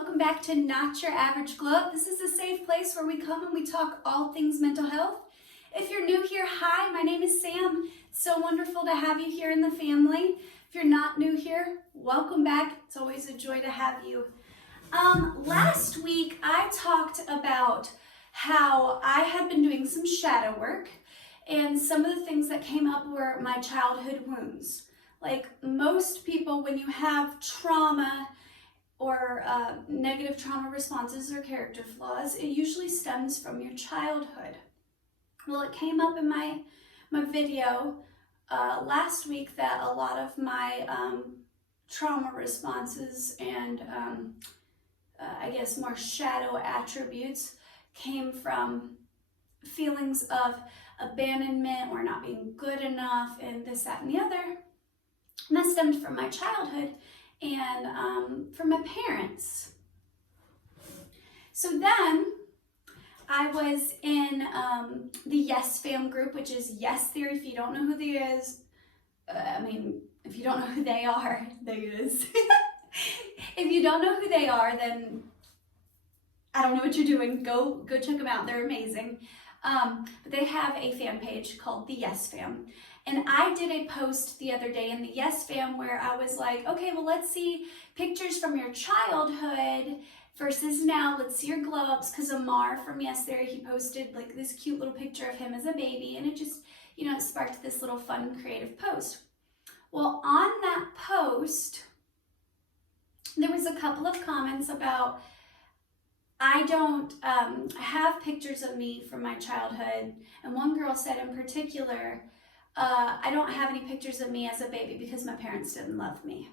welcome back to Not Your Average Glow Up. This is a safe place where we come and we talk all things mental health. If you're new here, hi, my name is Sam. It's so wonderful to have you here in the family. If you're not new here, welcome back. It's always a joy to have you. Last week I talked about how I had been doing some shadow work, and some of the things that came up were my childhood wounds. Like most people, when you have trauma or negative trauma responses or character flaws, it usually stems from your childhood. Well, it came up in my video last week that a lot of my trauma responses and I guess more shadow attributes came from feelings of abandonment or not being good enough and this, that, and the other. And that stemmed from my childhood and from my parents. So then I was in the Yes Fam group, which is Yes Theory. If you don't know who they is, if you don't know who they are, there it is. If you don't know who they are, then I don't know what you're doing. Go check them out. They're amazing. But they have a fan page called the Yes Fam. And I did a post the other day in the Yes Fam where I was like, okay, well, let's see pictures from your childhood versus now. Let's see your glow ups. Because Amar from Yes Theory, he posted like this cute little picture of him as a baby. And it just, it sparked this little fun, creative post. Well, on that post, there was a couple of comments about I don't have pictures of me from my childhood. And one girl said in particular, I don't have any pictures of me as a baby because my parents didn't love me.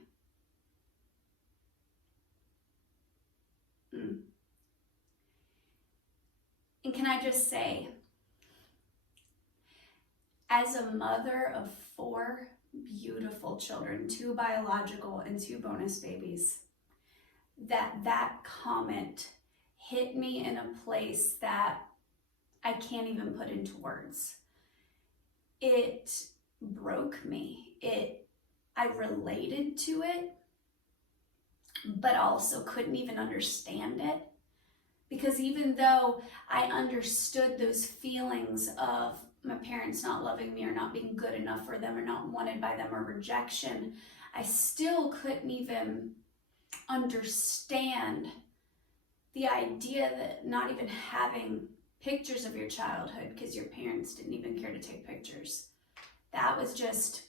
And can I just say, as a mother of 4 beautiful children, 2 biological and 2 bonus babies, that comment hit me in a place that I can't even put into words. It broke me. I related to it, but also couldn't even understand it. Because even though I understood those feelings of my parents not loving me or not being good enough for them or not wanted by them or rejection, I still couldn't even understand the idea that not even having pictures of your childhood because your parents didn't even care to take pictures. That was just,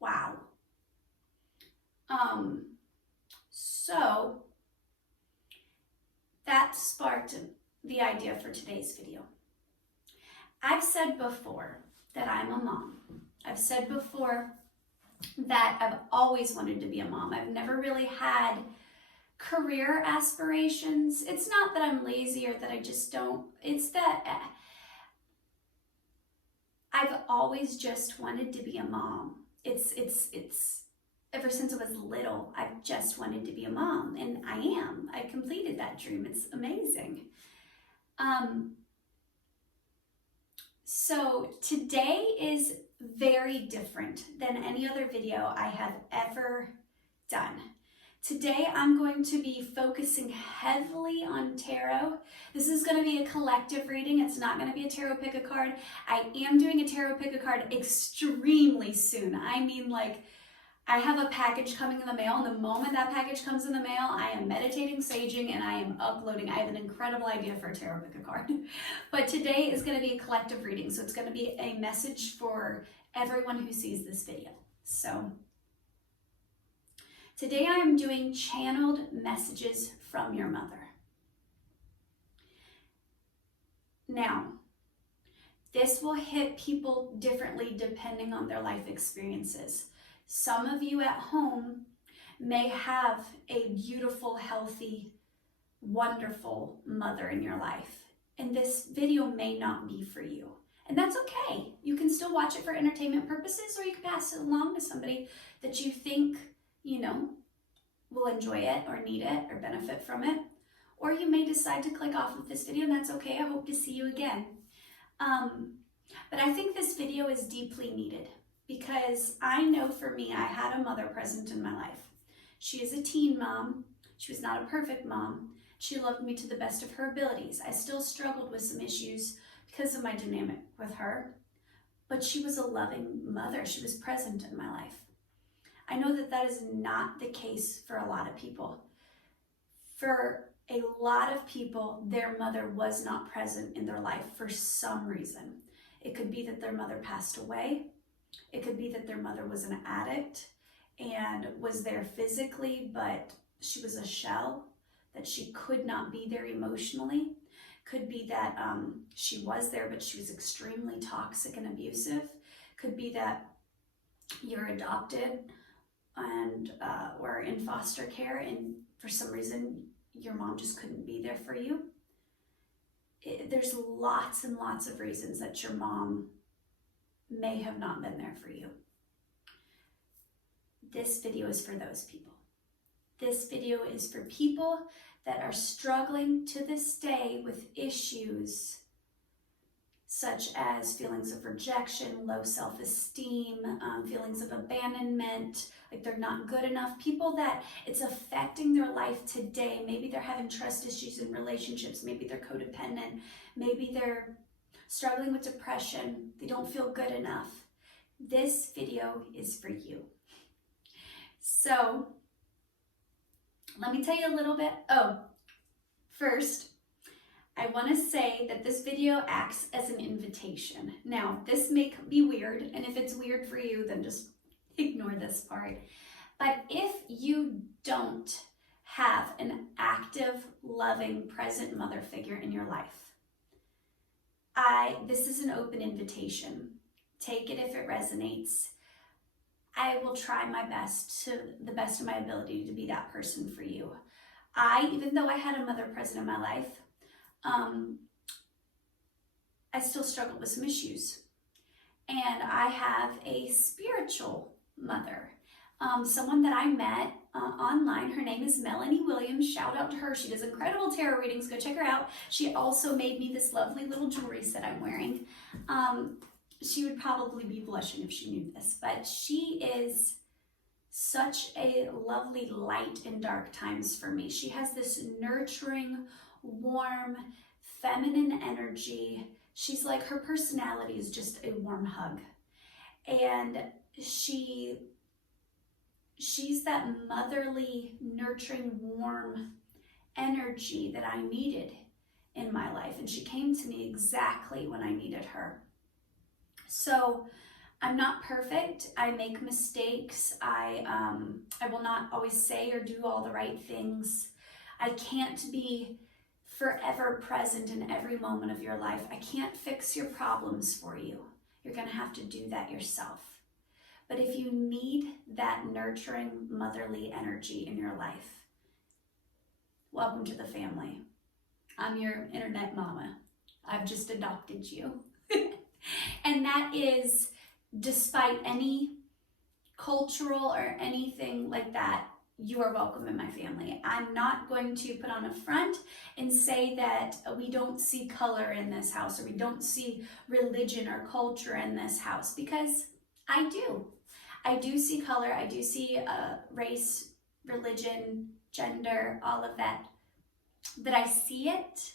wow. So that sparked the idea for today's video. I've said before that I'm a mom. I've said before that I've always wanted to be a mom. I've never really had career aspirations. It's not that I'm lazy or that I just don't. It's that I've always just wanted to be a mom. It's ever since I was little, I've just wanted to be a mom, and I am. I completed that dream. It's amazing. So today is very different than any other video I have ever done. Today, I'm going to be focusing heavily on tarot. This is going to be a collective reading. It's not going to be a tarot pick a card. I am doing a tarot pick a card extremely soon. I mean, like, I have a package coming in the mail, and the moment that package comes in the mail, I am meditating, saging, and I am uploading. I have an incredible idea for a tarot pick a card. But today is going to be a collective reading, so it's going to be a message for everyone who sees this video. So today I am doing channeled messages from your mother. Now, this will hit people differently depending on their life experiences. Some of you at home may have a beautiful, healthy, wonderful mother in your life, and this video may not be for you. And that's okay. You can still watch it for entertainment purposes, or you can pass it along to somebody that you think will enjoy it or need it or benefit from it. Or you may decide to click off of this video, and that's okay. I hope to see you again. But I think this video is deeply needed because I know for me, I had a mother present in my life. She is a teen mom. She was not a perfect mom. She loved me to the best of her abilities. I still struggled with some issues because of my dynamic with her, but she was a loving mother. She was present in my life. I know that that is not the case for a lot of people. For a lot of people, their mother was not present in their life for some reason. It could be that their mother passed away. It could be that their mother was an addict and was there physically, but she was a shell, that she could not be there emotionally. Could be that she was there, but she was extremely toxic and abusive. Could be that you're adopted and or in foster care, and for some reason your mom just couldn't be there for you. There's lots and lots of reasons that your mom may have not been there for you. This video is for those people. This video is for people that are struggling to this day with issues such as feelings of rejection, low self-esteem, feelings of abandonment, like they're not good enough. People that it's affecting their life today. Maybe they're having trust issues in relationships. Maybe they're codependent. Maybe they're struggling with depression. They don't feel good enough. This video is for you. So let me tell you a little bit. First, I want to say that this video acts as an invitation. Now, this may be weird, and if it's weird for you, then just ignore this part. But if you don't have an active, loving, present mother figure in your life, this is an open invitation. Take it if it resonates. I will try my best, to the best of my ability, to be that person for you. Even though I had a mother present in my life, I still struggled with some issues. And I have a spiritual mother, someone that I met online. Her name is Melanie Williams. Shout out to her. She does incredible tarot readings. Go check her out. She also made me this lovely little jewelry set I'm wearing. She would probably be blushing if she knew this, but she is such a lovely light in dark times for me. She has this nurturing, warm, feminine energy. She's like, her personality is just a warm hug. And she's that motherly, nurturing, warm energy that I needed in my life. And she came to me exactly when I needed her. So I'm not perfect. I make mistakes. I will not always say or do all the right things. I can't be forever present in every moment of your life. I can't fix your problems for you. You're going to have to do that yourself. But if you need that nurturing, motherly energy in your life, welcome to the family. I'm your internet mama. I've just adopted you. And that is, despite any cultural or anything like that, you are welcome in my family. I'm not going to put on a front and say that we don't see color in this house, or we don't see religion or culture in this house, because I do. I do see color. I do see race, religion, gender, all of that. But I see it,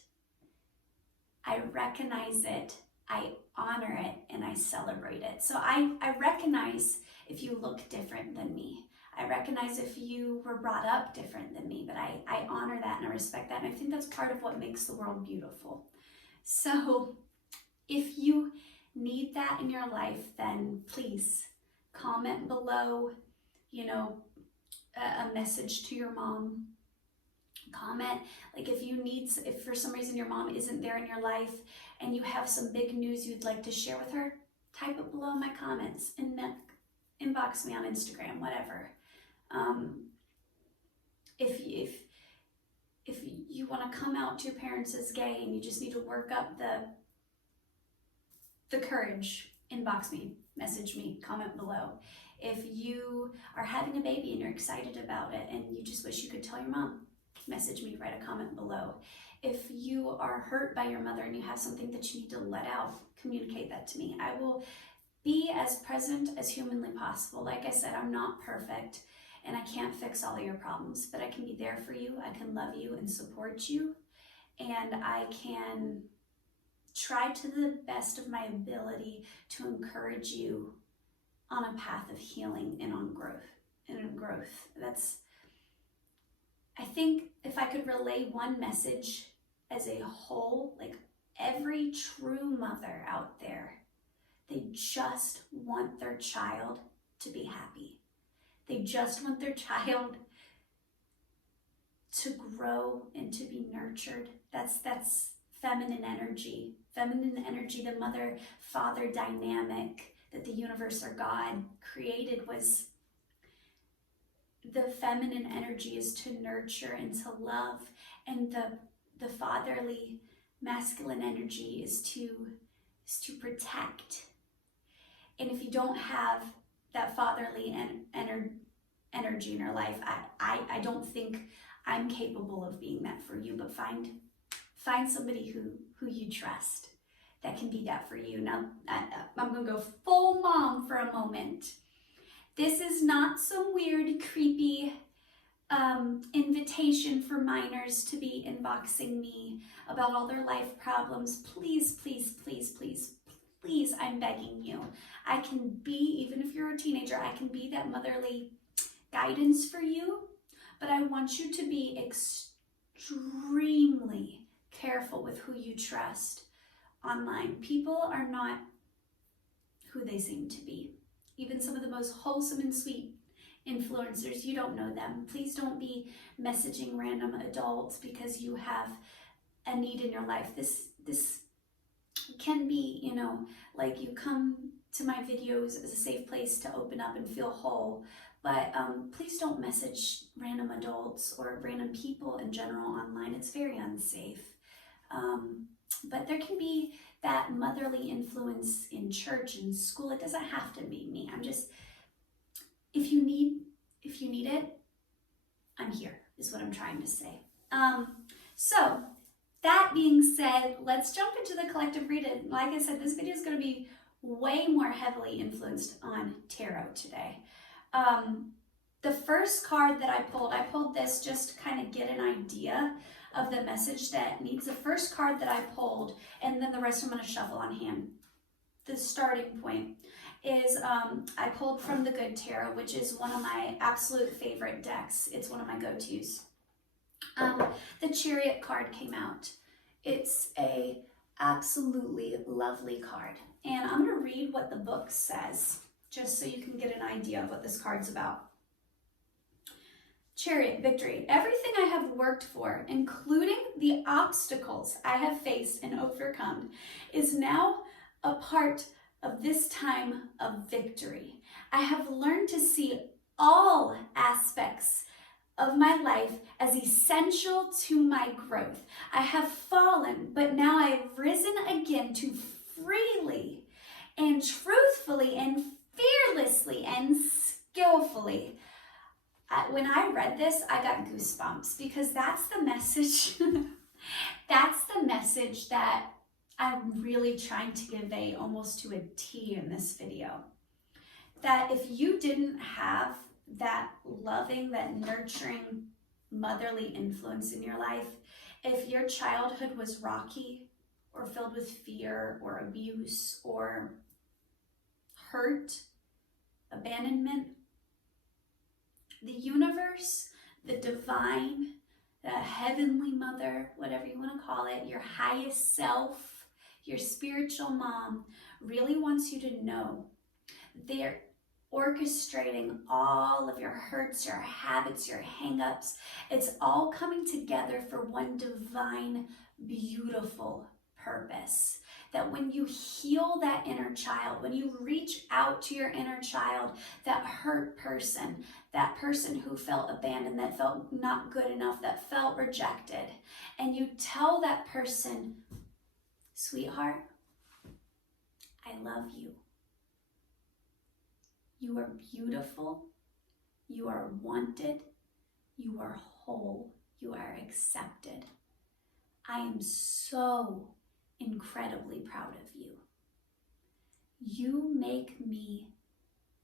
I recognize it, I honor it, and I celebrate it. So I recognize if you look different than me. I recognize if you were brought up different than me, but I honor that and I respect that. And I think that's part of what makes the world beautiful. So if you need that in your life, then please comment below, a message to your mom. Comment, like if for some reason your mom isn't there in your life and you have some big news you'd like to share with her, type it below in my comments and inbox me on Instagram, whatever. If you want to come out to your parents as gay and you just need to work up the courage, inbox me, message me, comment below. If you are having a baby and you're excited about it and you just wish you could tell your mom, message me, write a comment below. If you are hurt by your mother and you have something that you need to let out, communicate that to me. I will be as present as humanly possible. Like I said, I'm not perfect. and I can't fix all of your problems, but I can be there for you. I can love you and support you, and I can try to the best of my ability to encourage you on a path of healing and on growth. I think if I could relay one message as a whole, like every true mother out there, they just want their child to be happy. They just want their child to grow and to be nurtured. That's feminine energy. Feminine energy, the mother-father dynamic that the universe or God created, was the feminine energy is to nurture and to love, and the fatherly masculine energy is to protect. And if you don't have that fatherly energy in your life, I don't think I'm capable of being that for you, but find somebody who you trust that can be that for you. Now, I'm gonna go full mom for a moment. This is not some weird, creepy invitation for minors to be inboxing me about all their life problems. Please, please, please, please, please, I'm begging you. I can be, even if you're a teenager, I can be that motherly guidance for you, but I want you to be extremely careful with who you trust online. People are not who they seem to be. Even some of the most wholesome and sweet influencers, you don't know them. Please don't be messaging random adults because you have a need in your life. This can be, like you come to my videos as a safe place to open up and feel whole, but please don't message random adults or random people in general online. It's very unsafe. But there can be that motherly influence in church and school. It doesn't have to be me. If you need it, I'm here, is what I'm trying to say. So that being said, let's jump into the collective reading. Like I said, this video is going to be way more heavily influenced on tarot today. The first card that I pulled this just to kind of get an idea of the message that needs. The first card that I pulled, and then the rest I'm going to shuffle on hand. The starting point is I pulled from the Good Tarot, which is one of my absolute favorite decks. It's one of my go-tos. The Chariot card came out. It's a absolutely lovely card, and I'm going to read what the book says just so you can get an idea of what this card's about. Chariot, victory. Everything I have worked for, including the obstacles I have faced and overcome, is now a part of this time of victory. I have learned to see all aspects of my life as essential to my growth. I have fallen, but now I have risen again to freely and truthfully and fearlessly and skillfully. When I read this, I got goosebumps because that's the message. That's the message that I'm really trying to convey almost to a T in this video. That if you didn't have that loving, that nurturing, motherly influence in your life, if your childhood was rocky or filled with fear or abuse or hurt, abandonment, the universe, the divine, the heavenly mother, whatever you want to call it, your highest self, your spiritual mom, really wants you to know they're orchestrating all of your hurts, your habits, your hang-ups. It's all coming together for one divine, beautiful purpose. That when you heal that inner child, when you reach out to your inner child, that hurt person, that person who felt abandoned, that felt not good enough, that felt rejected, and you tell that person, sweetheart, I love you. You are beautiful. You are wanted. You are whole. You are accepted. I am so incredibly proud of you. You make me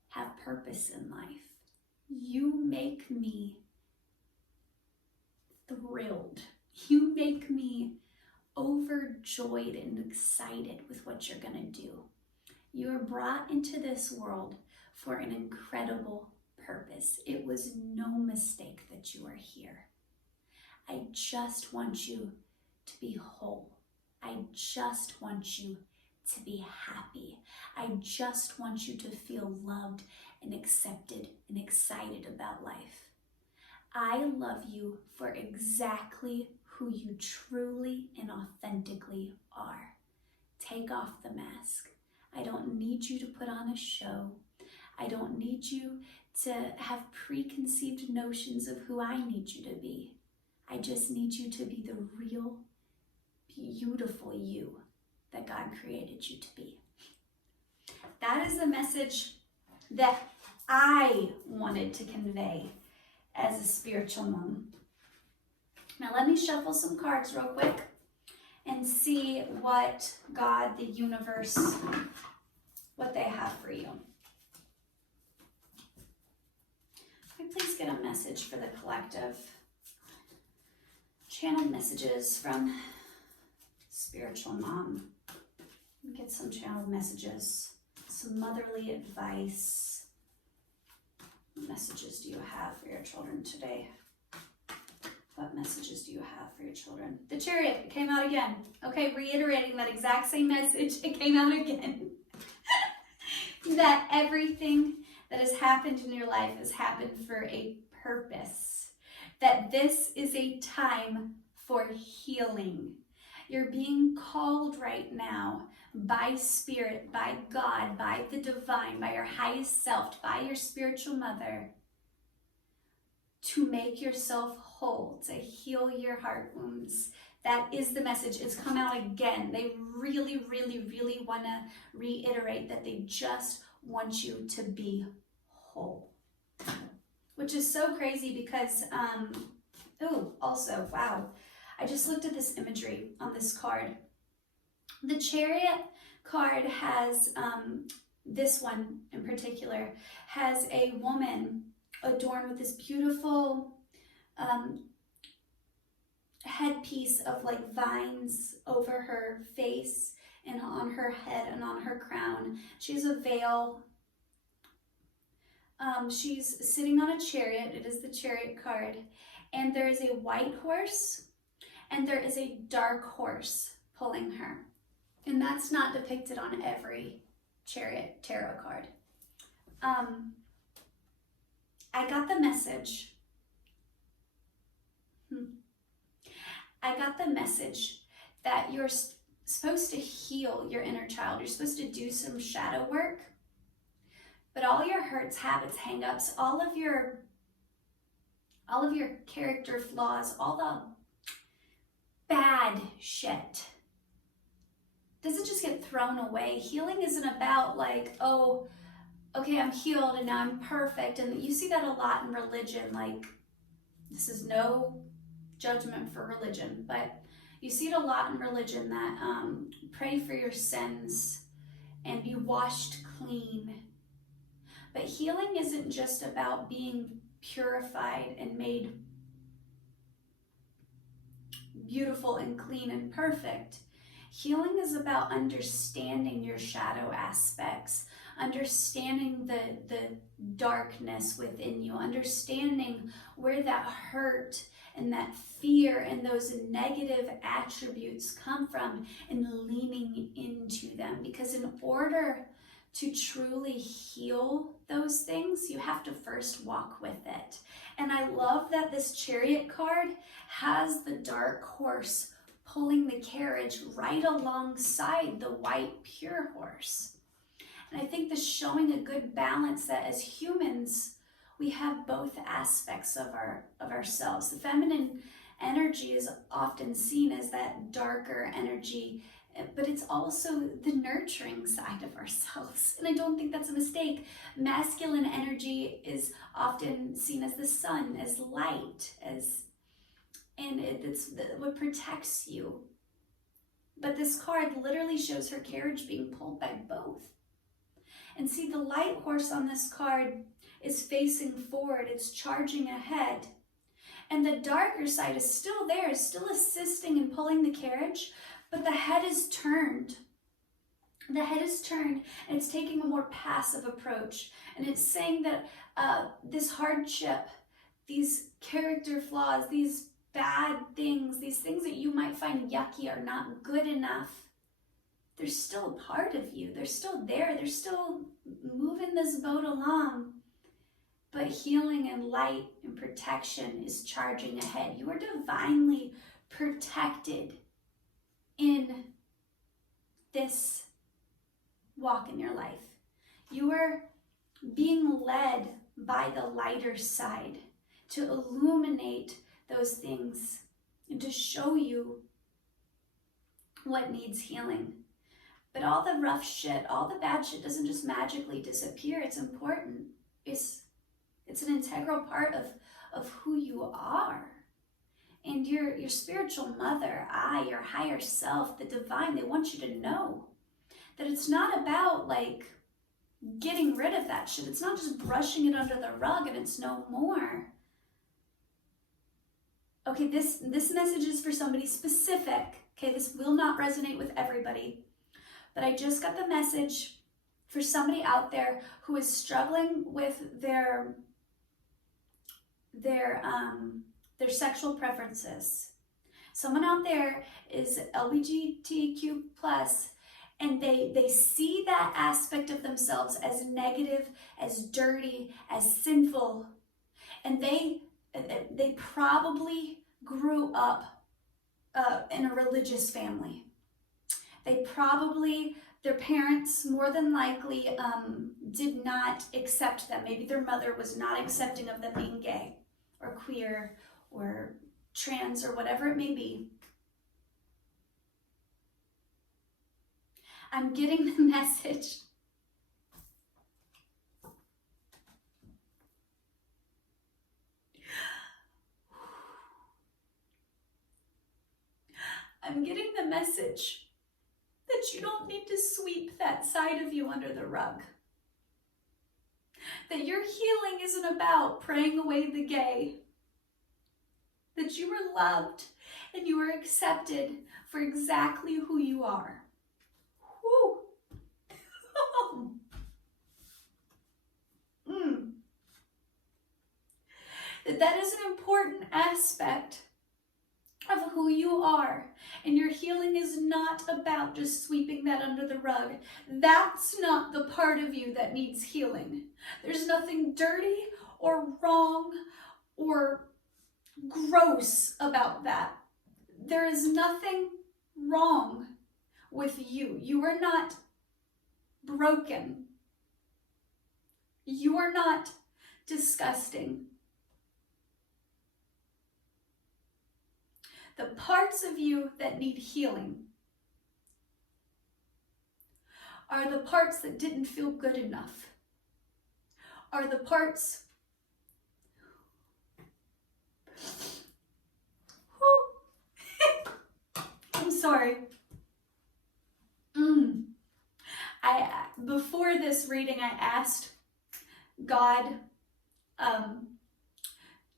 have purpose in life. You make me thrilled. You make me overjoyed and excited with what you're going to do. You are brought into this world for an incredible purpose. It was no mistake that you are here. I just want you to be whole. I just want you to be happy. I just want you to feel loved and accepted and excited about life. I love you for exactly who you truly and authentically are. Take off the mask. I don't need you to put on a show. I don't need you to have preconceived notions of who I need you to be. I just need you to be the real, beautiful you that God created you to be. That is the message that I wanted to convey as a spiritual mom. Now let me shuffle some cards real quick and see what God, the universe, what they have for you. Can I please get a message for the collective? Channeled messages from spiritual mom. Get some channeled messages, some motherly advice. What messages do you have for your children today? What messages do you have for your children? The Chariot came out again. Okay, reiterating that exact same message. It came out again. That everything that has happened in your life has happened for a purpose. That this is a time for healing. You're being called right now by Spirit, by God, by the divine, by your highest self, by your spiritual mother, to make yourself whole, to heal your heart wounds. That is the message. It's come out again. They really, really, really want to reiterate that they just want you to be whole. Which is so crazy because, also, wow. I just looked at this imagery on this card. The Chariot card has, this one in particular, has a woman adorned with this beautiful headpiece of like vines over her face and on her head and on her crown. She has a veil. She's sitting on a chariot. It is the Chariot card. And there is a white horse and there is a dark horse pulling her. And that's not depicted on every Chariot tarot card. I got the message. I got the message that you're supposed to heal your inner child. You're supposed to do some shadow work. But all your hurts, habits, hang-ups, all of your character flaws, all the bad shit doesn't just get thrown away. Healing isn't about like, oh, okay, I'm healed and now I'm perfect. And you see that a lot in religion. Like, this is no judgment for religion, but you see it a lot in religion that pray for your sins and be washed clean. But healing isn't just about being purified and made beautiful and clean and perfect. Healing is about understanding your shadow aspects, understanding the darkness within you, understanding where that hurt and that fear and those negative attributes come from and leaning into them. Because in order to truly heal those things, you have to first walk with it. And I love that this Chariot card has the dark horse pulling the carriage right alongside the white pure horse. And I think this is showing a good balance that as humans, we have both aspects of ourselves. The feminine energy is often seen as that darker energy, but it's also the nurturing side of ourselves. And I don't think that's a mistake. Masculine energy is often seen as the sun, as light, and it's what protects you. But this card literally shows her carriage being pulled by both. And see, the light horse on this card is facing forward, it's charging ahead. And the darker side is still there, is still assisting and pulling the carriage, but the head is turned. The head is turned, and it's taking a more passive approach. And it's saying that this hardship, these character flaws, these bad things, these things that you might find yucky or not good enough, they're still a part of you. They're still there. They're still moving this boat along. But healing and light and protection is charging ahead. You are divinely protected in this walk in your life. You are being led by the lighter side to illuminate those things and to show you what needs healing. But all the rough shit, all the bad shit doesn't just magically disappear. It's important. It's an integral part of who you are. And your spiritual mother, your higher self, the divine, they want you to know that it's not about like getting rid of that shit. It's not just brushing it under the rug and it's no more. Okay, this message is for somebody specific. Okay, this will not resonate with everybody. But I just got the message for somebody out there who is struggling with their sexual preferences. Someone out there is LGBTQ+, and they see that aspect of themselves as negative, as dirty, as sinful, and they probably grew up in a religious family. Their parents more than likely did not accept them. Maybe their mother was not accepting of them being gay or queer or trans or whatever it may be. I'm getting the message. I'm getting the message that you don't need to sweep that side of you under the rug. That your healing isn't about praying away the gay. That you are loved and you are accepted for exactly who you are. Whew. That is an important aspect of who you are. And your healing is not about just sweeping that under the rug. That's not the part of you that needs healing. There's nothing dirty or wrong or gross about that. There is nothing wrong with you. You are not broken. You are not disgusting. The parts of you that need healing are the parts that didn't feel good enough, are the parts I'm sorry. Before this reading, I asked God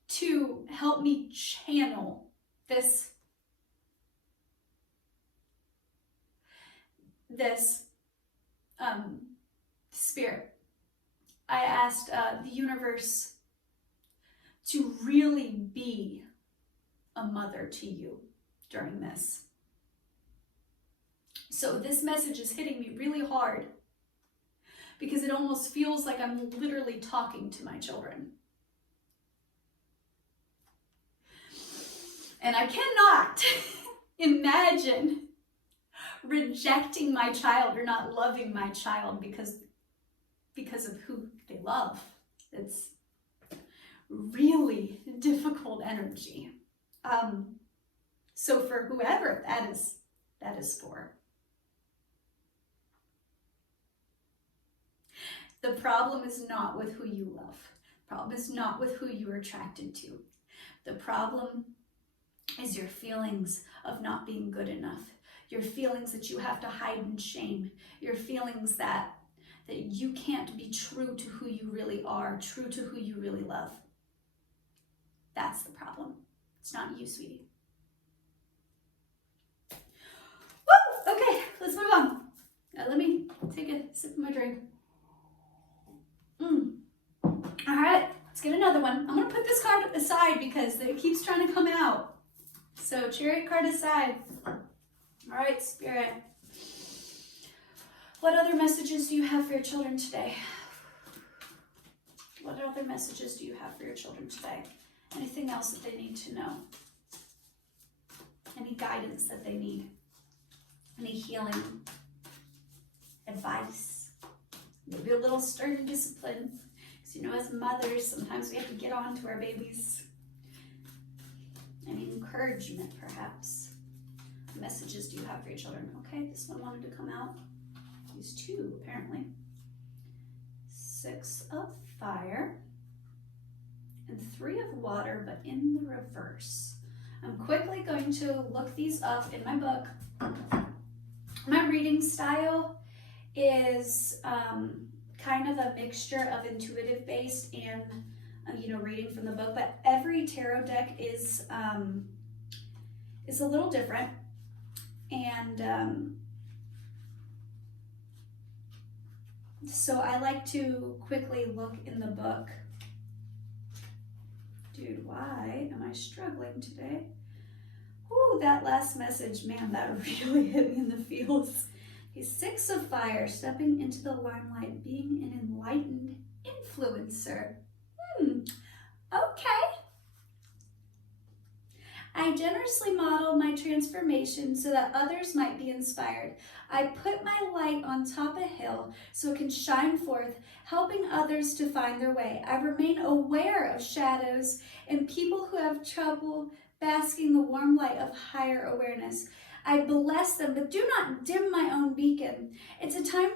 to help me channel this spirit. I asked the universe to really be a mother to you during this. So this message is hitting me really hard because it almost feels like I'm literally talking to my children. And I cannot imagine rejecting my child or not loving my child because of who they love. It's really difficult energy. So for whoever that is for. The problem is not with who you love. The problem is not with who you are attracted to. The problem is your feelings of not being good enough. Your feelings that you have to hide in shame. Your feelings that you can't be true to who you really are, true to who you really love. That's the problem. It's not you, sweetie. Woo! Okay, let's move on. Let me take a sip of my drink. All right, let's get another one. I'm gonna put this card aside because it keeps trying to come out. So Chariot card aside. All right, Spirit. What other messages do you have for your children today? What other messages do you have for your children today? Anything else that they need to know? Any guidance that they need? Any healing? Advice? Maybe a little stern discipline. Because as mothers, sometimes we have to get on to our babies. Any encouragement, perhaps? What messages do you have for your children? Okay, this one wanted to come out. These two, apparently. 6 of fire and 3 of water, but in the reverse. I'm quickly going to look these up in my book. My reading style is kind of a mixture of intuitive based and reading from the book, but every tarot deck is a little different, and so I like to quickly look in the book. Dude, why am I struggling today? Ooh, that last message, man, that really hit me in the feels. He's 6 of fire, stepping into the limelight, being an enlightened influencer. Okay. I generously model my transformation so that others might be inspired. I put my light on top of a hill so it can shine forth, helping others to find their way. I remain aware of shadows and people who have trouble basking the warm light of higher awareness. I bless them, but do not dim my own beacon. It's a time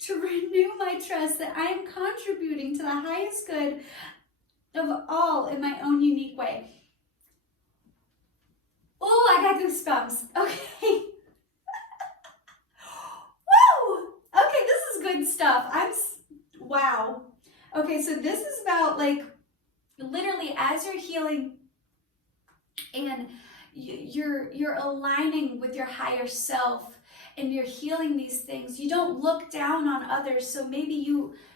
to renew my trust that I am contributing to the highest good of all in my own unique way. Oh, I got goosebumps. Okay. Woo! Okay, this is good stuff. Wow. Okay, so this is about literally as you're healing and you're aligning with your higher self and you're healing these things, you don't look down on others. So maybe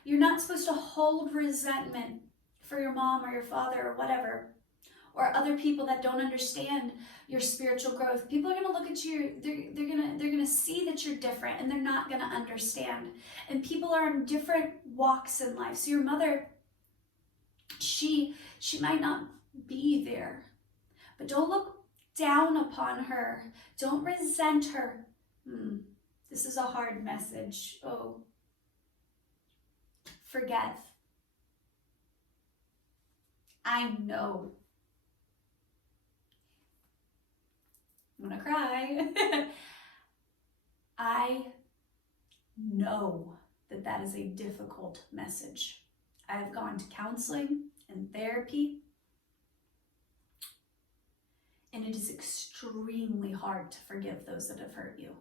you're not supposed to hold resentment for your mom or your father or whatever, or other people that don't understand your spiritual growth. People are going to look at you, they're going to see that you're different, and they're not going to understand. And people are in different walks in life. So your mother, she might not be there, but don't look down upon her. Don't resent her. This is a hard message. Oh, forget. I know. I'm gonna cry. I know that is a difficult message. I have gone to counseling and therapy, and it is extremely hard to forgive those that have hurt you.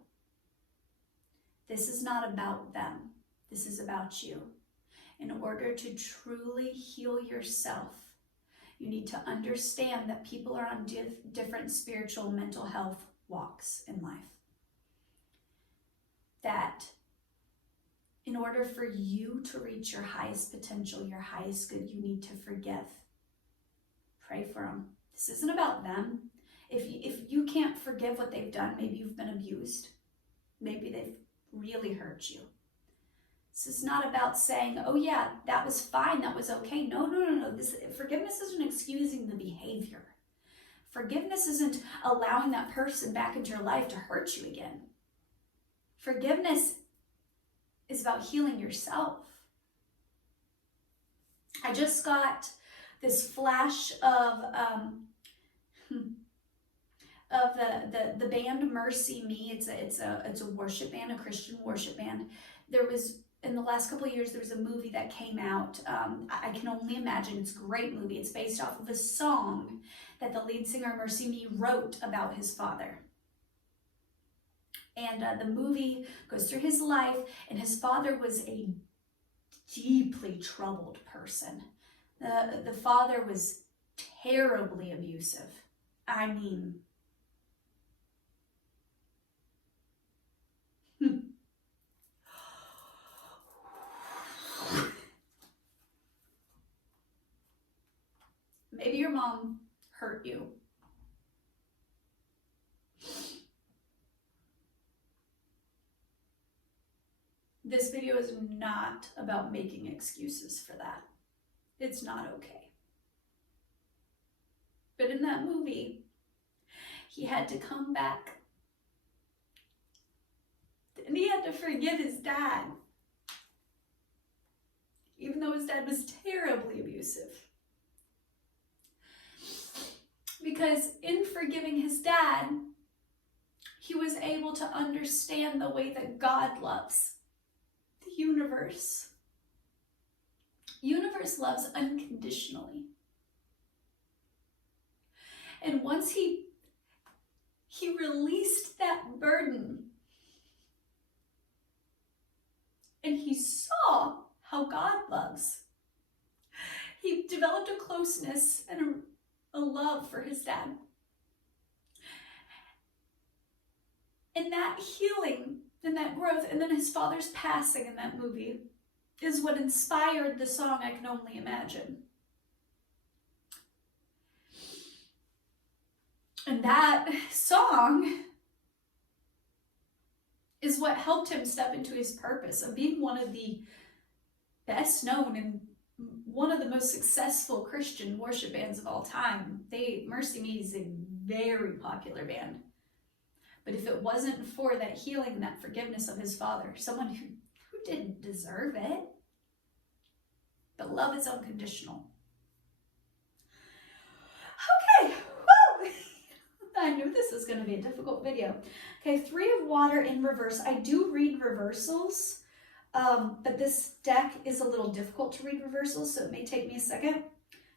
This is not about them. This is about you. In order to truly heal yourself, you need to understand that people are on different spiritual mental health walks in life. That in order for you to reach your highest potential, your highest good, you need to forgive. Pray for them. This isn't about them. If you can't forgive what they've done, maybe you've been abused. Maybe they've really hurt you. This is not about saying, oh yeah, that was fine, that was okay. No. Forgiveness isn't excusing the behavior. Forgiveness isn't allowing that person back into your life to hurt you again. Forgiveness is about healing yourself. I just got this flash of the band Mercy Me. It's a worship band, a Christian worship band. There was, in the last couple of years, there was a movie that came out. I can only imagine. It's a great movie. It's based off of a song that the lead singer Mercy Me wrote about his father. And the movie goes through his life, and his father was a deeply troubled person. The father was terribly abusive. I mean, maybe your mom hurt you. This video is not about making excuses for that. It's not okay. But in that movie, he had to come back. And he had to forgive his dad. Even though his dad was terribly abusive. Because in forgiving his dad, he was able to understand the way that God loves. The universe. Universe loves unconditionally. And once he released that burden, and he saw how God loves, he developed a closeness and a love for his dad. And that healing and that growth, and then his father's passing in that movie, is what inspired the song I Can Only Imagine. And that song is what helped him step into his purpose of being one of the best known and one of the most successful Christian worship bands of all time. Mercy Me is a very popular band. But if it wasn't for that healing and that forgiveness of his father, someone who didn't deserve it, but love is unconditional. Okay, woo! I knew this was going to be a difficult video. Okay, 3 of water in reverse. I do read reversals, but this deck is a little difficult to read reversals, so it may take me a second.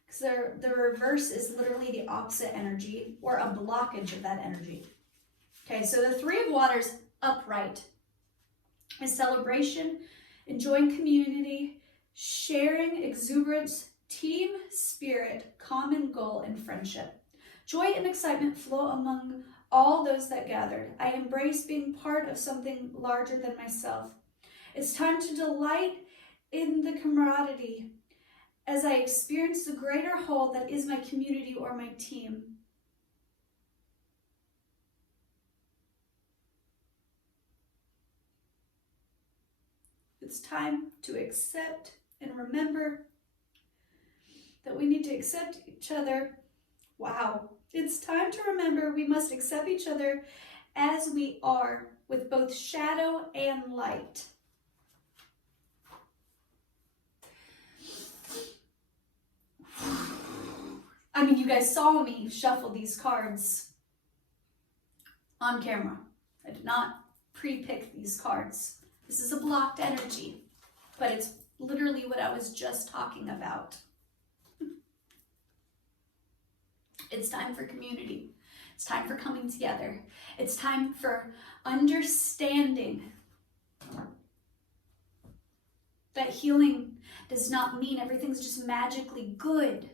Because the reverse is literally the opposite energy, or a blockage of that energy. Okay, so the 3 of waters upright is celebration, enjoying community, sharing, exuberance, team spirit, common goal, and friendship. Joy and excitement flow among all those that gathered. I embrace being part of something larger than myself. It's time to delight in the camaraderie as I experience the greater whole that is my community or my team. It's time to accept and remember that we need to accept each other. Wow. It's time to remember we must accept each other as we are, with both shadow and light. I mean, you guys saw me shuffle these cards on camera. I did not pre-pick these cards. This is a blocked energy, but it's literally what I was just talking about. It's time for community. It's time for coming together. It's time for understanding that healing does not mean everything's just magically good.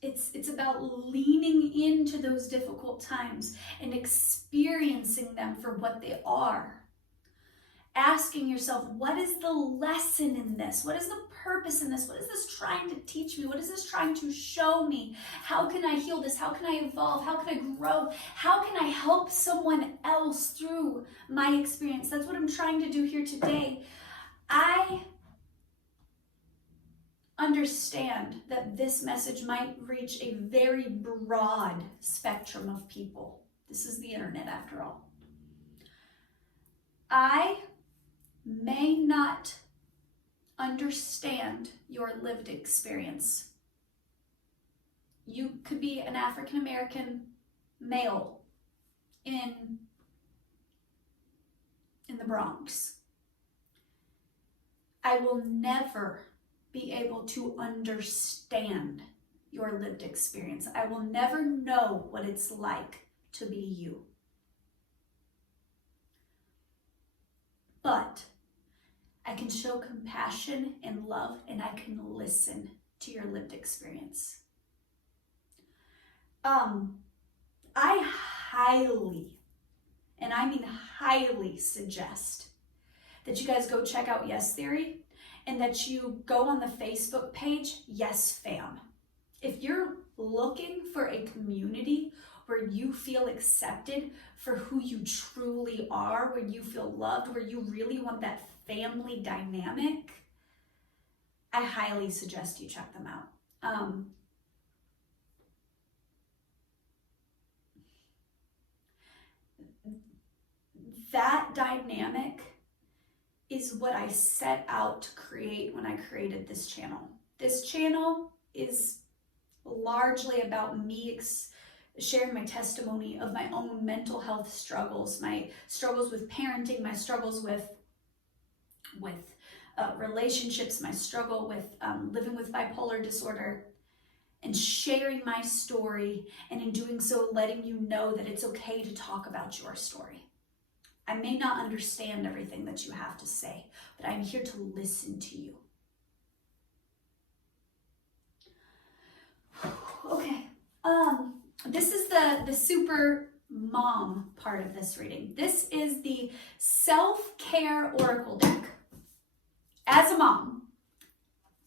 It's about leaning into those difficult times and experiencing them for what they are. Asking yourself, what is the lesson in this? What is the purpose in this? What is this trying to teach me? What is this trying to show me? How can I heal this? How can I evolve? How can I grow? How can I help someone else through my experience? That's what I'm trying to do here today. I understand that this message might reach a very broad spectrum of people. This is the internet after all. I may not understand your lived experience. You could be an African American male in the Bronx. I will never be able to understand your lived experience. I will never know what it's like to be you. But I can show compassion and love, and I can listen to your lived experience. I highly, and I mean highly, suggest that you guys go check out Yes Theory and that you go on the Facebook page, Yes Fam. If you're looking for a community where you feel accepted for who you truly are, where you feel loved, where you really want that family dynamic, I highly suggest you check them out. That dynamic is what I set out to create when I created this channel. This channel is largely about me sharing my testimony of my own mental health struggles, my struggles with parenting, my struggles with relationships, my struggle with living with bipolar disorder, and sharing my story, and in doing so, letting you know that it's okay to talk about your story. I may not understand everything that you have to say, but I'm here to listen to you. Okay, this is the super mom part of this reading. This is the self-care oracle deck. As a mom,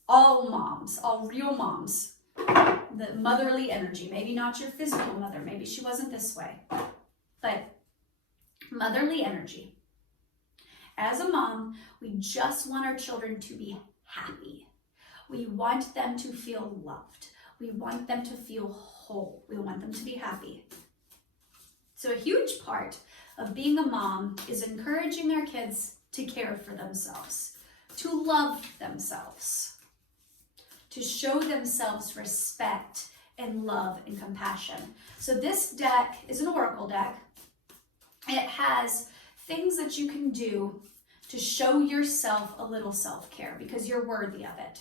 all real moms, the motherly energy, maybe not your physical mother, maybe she wasn't this way, but motherly energy. As a mom, we just want our children to be happy. We want them to feel loved. We want them to feel whole. We want them to be happy. So a huge part of being a mom is encouraging our kids to care for themselves, to love themselves, to show themselves respect and love and compassion. So this deck is an oracle deck. It has things that you can do to show yourself a little self-care because you're worthy of it.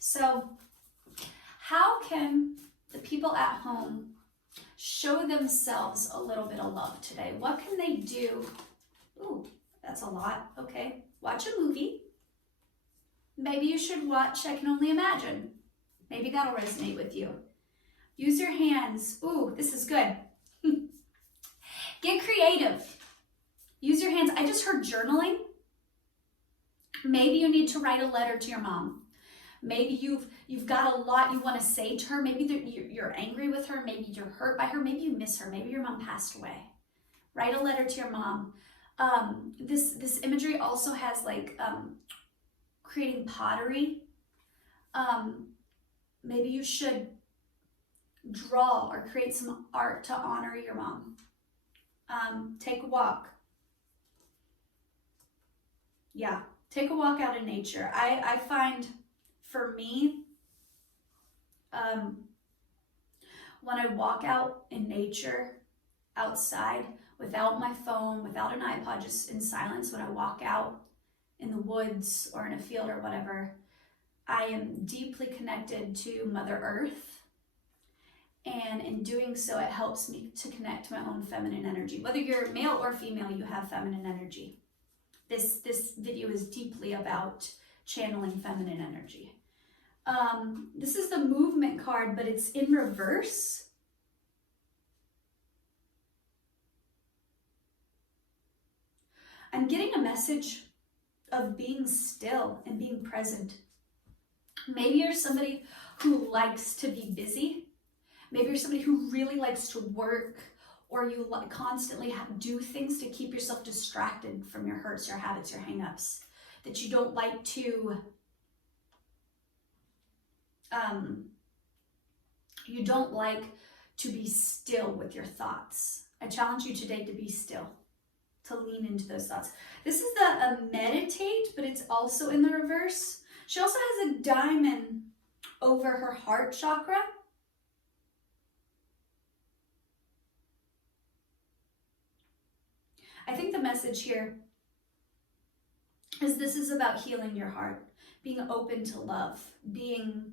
So how can the people at home show themselves a little bit of love today? What can they do? Ooh, that's a lot. Okay, watch a movie. Maybe you should watch I Can Only Imagine. Maybe that'll resonate with you. Use your hands. Ooh, this is good. Get creative. Use your hands. I just heard journaling. Maybe you need to write a letter to your mom. Maybe you've got a lot you want to say to her. Maybe you're angry with her. Maybe you're hurt by her. Maybe you miss her. Maybe your mom passed away. Write a letter to your mom. This imagery also has like creating pottery. Maybe you should draw or create some art to honor your mom. Take a walk. Yeah, take a walk out in nature. I find for me, when I walk out in nature, outside, without my phone, without an iPod, just in silence, when I walk out in the woods or in a field or whatever, I am deeply connected to Mother Earth. And in doing so, it helps me to connect to my own feminine energy. Whether you're male or female, you have feminine energy. This video is deeply about channeling feminine energy. This is the movement card, but it's in reverse. I'm getting a message of being still and being present. Maybe you're somebody who likes to be busy. Maybe you're somebody who really likes to work, or you constantly do things to keep yourself distracted from your hurts, your habits, your hang-ups. That you don't like to, be still with your thoughts. I challenge you today to be still, to lean into those thoughts. This is the meditate, but it's also in the reverse. She also has a diamond over her heart chakra. I think the message here is this is about healing your heart, being open to love, being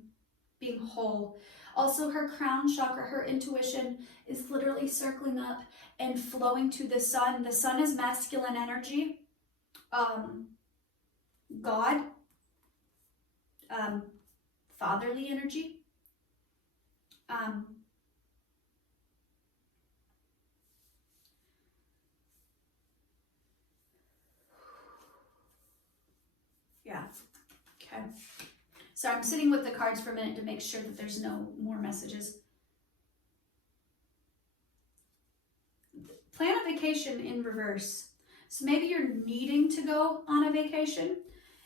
whole. Also, her crown chakra, her intuition is literally circling up and flowing to the sun. The sun is masculine energy. God, fatherly energy, yeah, okay. So I'm sitting with the cards for a minute to make sure that there's no more messages. Plan a vacation in reverse. So maybe you're needing to go on a vacation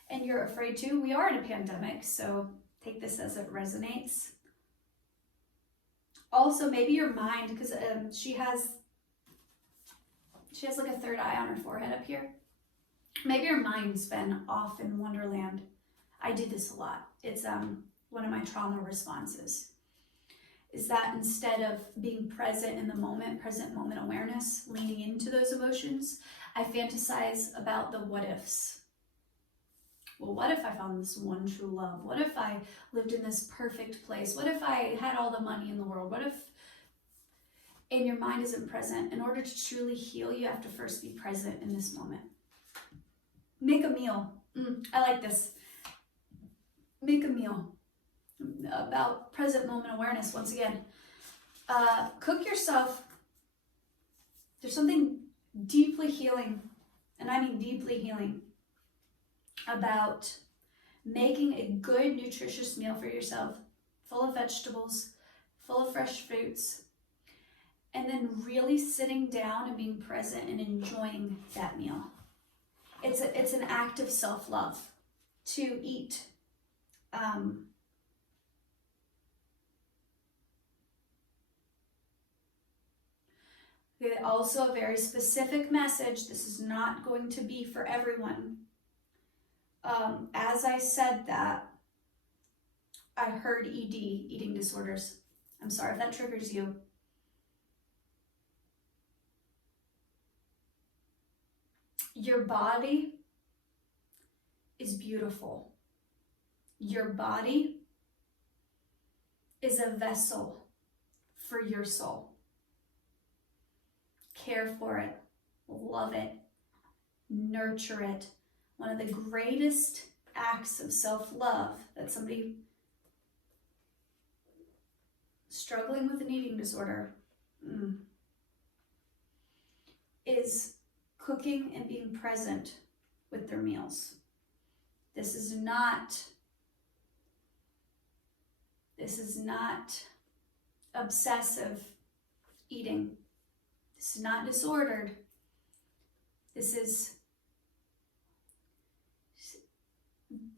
and you're afraid to. We are in a pandemic, so take this as it resonates. Also, maybe your mind, because she has like a third eye on her forehead up here. Maybe your mind's been off in Wonderland. I do this a lot. It's one of my trauma responses. Is that instead of being present in the moment, present moment awareness, leaning into those emotions, I fantasize about the what ifs. Well, what if I found this one true love? What if I lived in this perfect place? What if I had all the money in the world? What if, and your mind isn't present? In order to truly heal, you have to first be present in this moment. Make a meal. I like this. Make a meal. About present moment awareness once again. Cook yourself. There's something deeply healing, and I mean deeply healing, about making a good nutritious meal for yourself, full of vegetables, full of fresh fruits, and then really sitting down and being present and enjoying that meal. It's an act of self-love to eat. Also a very specific message. This is not going to be for everyone. As I said that, I heard ED, eating disorders. I'm sorry if that triggers you. Your body is beautiful. Your body is a vessel for your soul. Care for it, love it, nurture it. One of the greatest acts of self-love that somebody struggling with an eating disorder is cooking and being present with their meals. This is not obsessive eating. This is not disordered. This is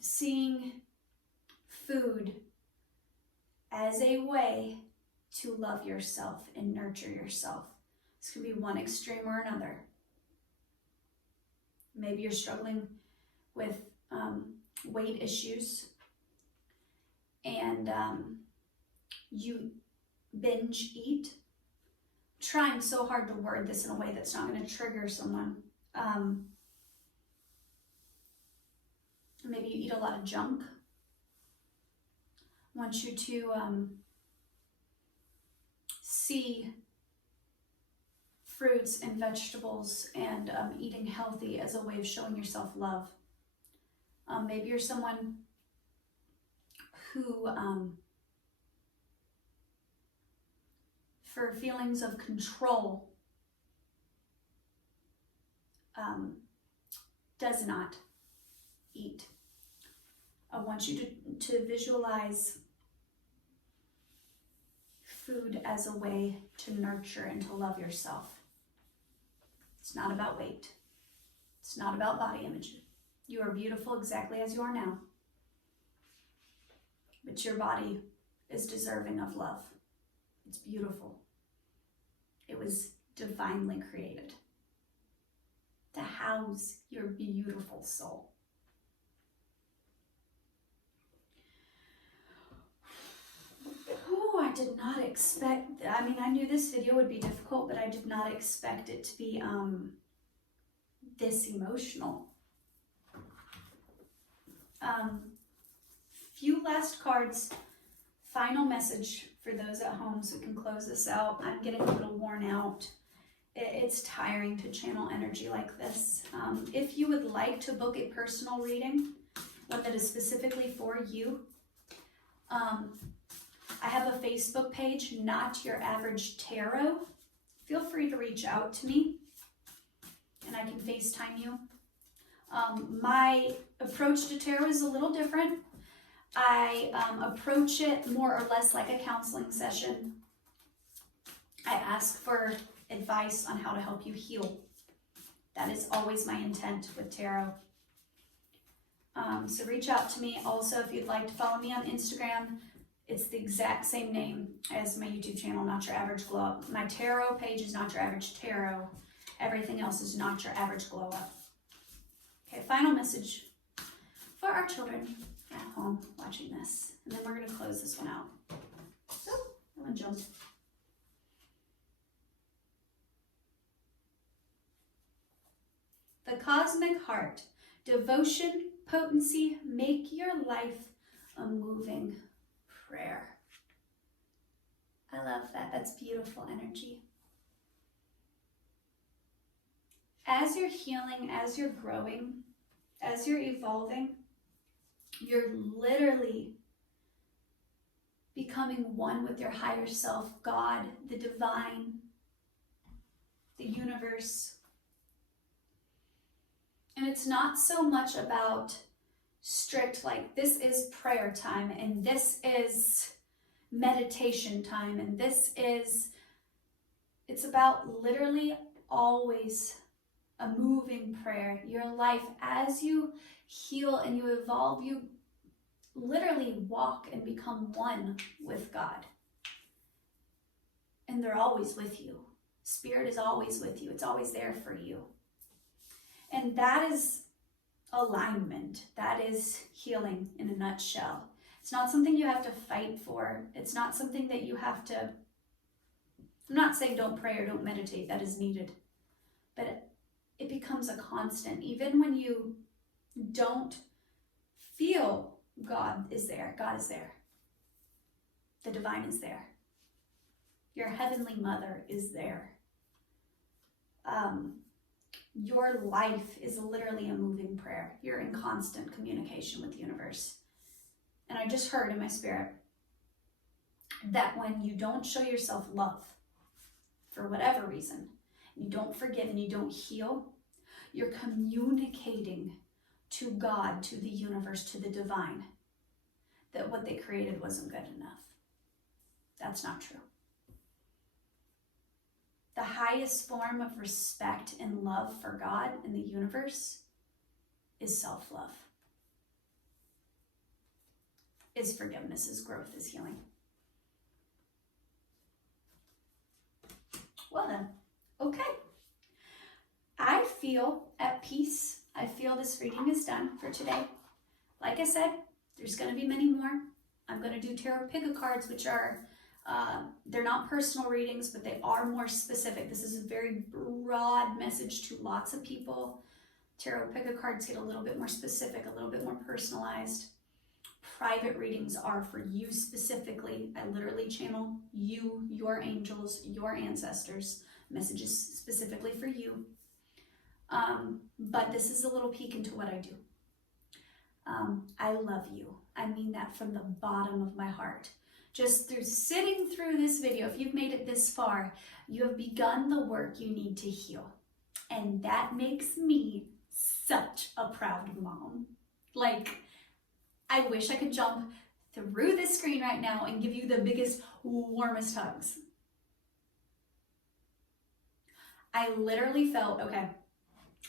seeing food as a way to love yourself and nurture yourself. This could be one extreme or another. Maybe you're struggling with weight issues and you binge eat. Trying so hard to word this in a way that's not going to trigger someone. Maybe you eat a lot of junk. I want you to see fruits and vegetables and eating healthy as a way of showing yourself love. Maybe you're someone who, for feelings of control, does not eat. I want you to visualize food as a way to nurture and to love yourself. It's not about weight. It's not about body image. You are beautiful exactly as you are now. But your body is deserving of love. It's beautiful. It was divinely created to house your beautiful soul. Oh, I did not expect, I knew this video would be difficult, but I did not expect it to be this emotional. Few last cards, final message for those at home so we can close this out. I'm getting a little worn out. It's tiring to channel energy like this. If you would like to book a personal reading, one that is specifically for you, I have a Facebook page, Not Your Average Tarot. Feel free to reach out to me and I can FaceTime you. My approach to tarot is a little different. I approach it more or less like a counseling session. I ask for advice on how to help you heal. That is always my intent with tarot. So reach out to me. Also, if you'd like to follow me on Instagram, it's the exact same name as my YouTube channel, Not Your Average Glow Up. My tarot page is Not Your Average Tarot. Everything else is Not Your Average Glow Up. Okay, final message for our children at home watching this. And then we're going to close this one out. So, that one jumped. The Cosmic Heart. Devotion, potency, make your life a moving prayer. I love that. That's beautiful energy. As you're healing, as you're growing, as you're evolving, you're literally becoming one with your higher self, God, the divine, the universe. And it's not so much about strict, like this is prayer time and this is meditation time and this is, it's about literally always a moving prayer. Your life, as you heal and you evolve, you literally walk and become one with God. And they're always with you. Spirit is always with you. It's always there for you. And that is alignment. That is healing in a nutshell. It's not something you have to fight for. It's not something that you have to, I'm not saying don't pray or don't meditate. That is needed. But it becomes a constant. Even when you don't feel God is there. God is there. The divine is there. Your heavenly mother is there. Your life is literally a moving prayer. You're in constant communication with the universe. And I just heard in my spirit that when you don't show yourself love for whatever reason, you don't forgive and you don't heal, you're communicating to God, to the universe, to the divine, that what they created wasn't good enough. That's not true. The highest form of respect and love for God and the universe is self-love. Is forgiveness, is growth, is healing. Well then, okay. I feel at peace. I feel this reading is done for today. Like I said, there's going to be many more. I'm going to do tarot pick-a cards, which are they're not personal readings, but they are more specific. This is a very broad message to lots of people. Tarot pick-a cards get a little bit more specific, a little bit more personalized. Private readings are for you specifically. I literally channel you, your angels, your ancestors, messages specifically for you. But this is a little peek into what I do. I love you. I mean that from the bottom of my heart. Just through sitting through this video, if you've made it this far, you have begun the work you need to heal. And that makes me such a proud mom. Like, I wish I could jump through this screen right now and give you the biggest, warmest hugs. I literally felt, okay,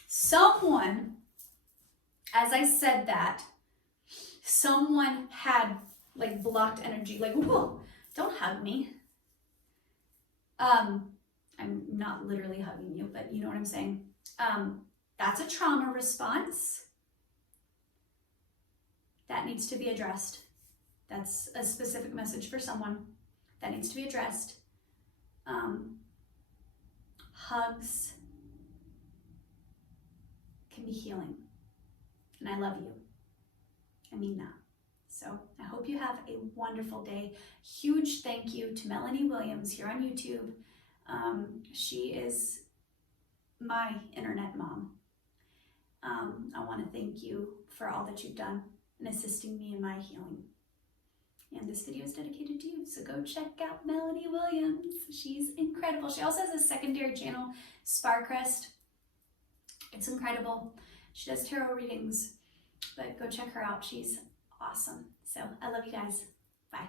someone, as I said that, someone had like blocked energy, like, whoa, don't hug me. I'm not literally hugging you, but you know what I'm saying. That's a trauma response that needs to be addressed. That's a specific message for someone that needs to be addressed. Hugs can be healing, and I love you. I mean that. So I hope you have a wonderful day. Huge thank you to Melanie Williams here on YouTube. She is my internet mom. I want to thank you for all that you've done in assisting me in my healing. And this video is dedicated to you, so go check out Melanie Williams. She's incredible. She also has a secondary channel, Sparcrest. It's incredible. She does tarot readings, but go check her out. She's awesome. So I love you guys. Bye.